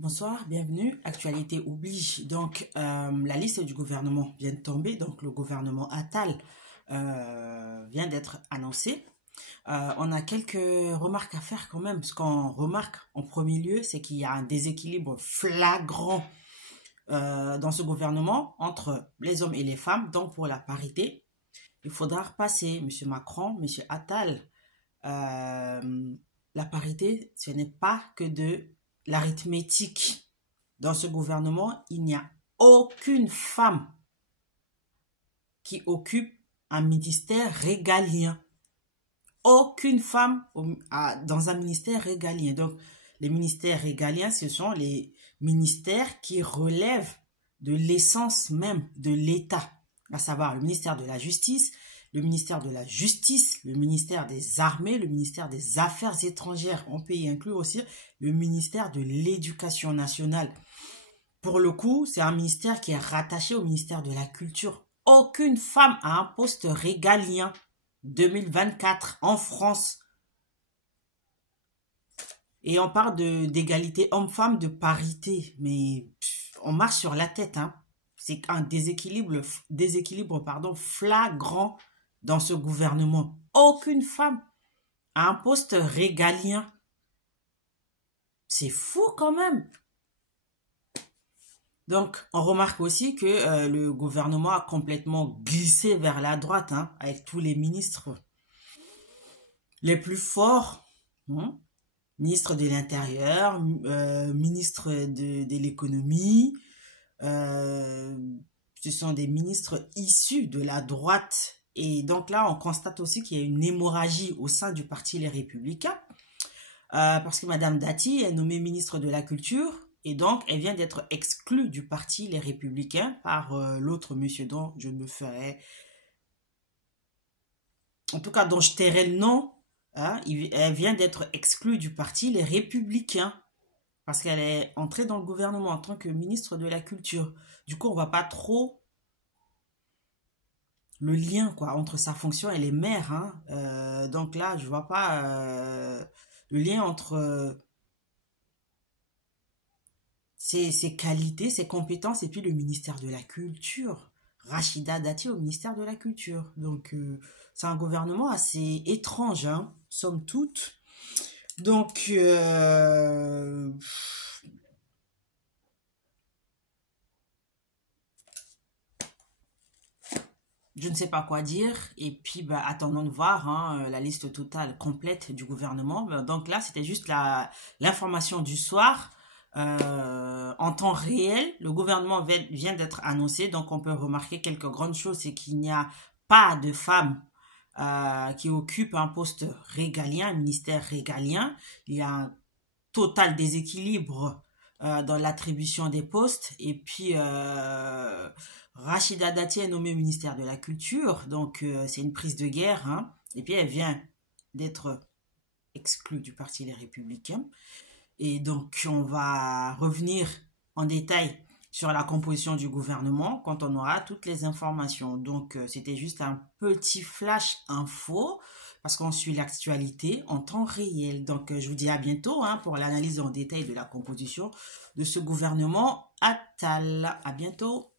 Bonsoir, bienvenue. Actualité oblige. Donc, la liste du gouvernement vient de tomber. Donc, le gouvernement Attal vient d'être annoncé. On a quelques remarques à faire quand même. Ce qu'on remarque en premier lieu, c'est qu'il y a un déséquilibre flagrant dans ce gouvernement entre les hommes et les femmes. Donc, pour la parité, il faudra repasser. Monsieur Macron, Monsieur Attal, la parité, ce n'est pas que de l'arithmétique. Dans ce gouvernement, il n'y a aucune femme qui occupe un ministère régalien. Aucune femme dans un ministère régalien. Donc, les ministères régaliens, ce sont les ministères qui relèvent de l'essence même de l'État, à savoir le ministère de la Justice, le ministère de la Justice, le ministère des Armées, le ministère des Affaires étrangères. On peut y inclure aussi le ministère de l'Éducation nationale. Pour le coup, c'est un ministère qui est rattaché au ministère de la Culture. Aucune femme a un poste régalien 2024 en France. Et on parle d'égalité homme-femme, de parité. Mais on marche sur la tête, hein. C'est un déséquilibre flagrant dans ce gouvernement. Aucune femme a un poste régalien. C'est fou quand même. Donc, on remarque aussi que le gouvernement a complètement glissé vers la droite, hein, avec tous les ministres les plus forts. Ministre de l'Intérieur, ministre de l'économie. Ce sont des ministres issus de la droite. Et donc là, on constate aussi qu'il y a une hémorragie au sein du parti Les Républicains. Parce que Madame Dati est nommée ministre de la Culture. Et donc, elle vient d'être exclue du parti Les Républicains par l'autre monsieur dont je me ferai... En tout cas, dont je tairai le nom. Hein, elle vient d'être exclue du parti Les Républicains. Parce qu'elle est entrée dans le gouvernement en tant que ministre de la Culture. Du coup, on ne voit pas trop le lien quoi, entre sa fonction et les maires. Hein. Donc là, je ne vois pas le lien entre... ses qualités, ses compétences et puis le ministère de la Culture. Rachida Dati au ministère de la Culture. Donc, c'est un gouvernement assez étrange, hein, somme toute. Donc, je ne sais pas quoi dire. Et puis, bah, attendons de voir hein, la liste totale complète du gouvernement. Donc là, c'était juste l'information du soir. En temps réel, le gouvernement vient d'être annoncé, donc on peut remarquer quelques grandes choses, c'est qu'il n'y a pas de femmes qui occupent un poste régalien, un ministère régalien. Il y a un total déséquilibre dans l'attribution des postes, et puis Rachida Dati est nommée ministère de la Culture, donc c'est une prise de guerre, hein, et puis elle vient d'être exclue du parti Les Républicains. Et donc, on va revenir en détail sur la composition du gouvernement quand on aura toutes les informations. Donc, c'était juste un petit flash info parce qu'on suit l'actualité en temps réel. Donc, je vous dis à bientôt hein, pour l'analyse en détail de la composition de ce gouvernement Attal. À bientôt.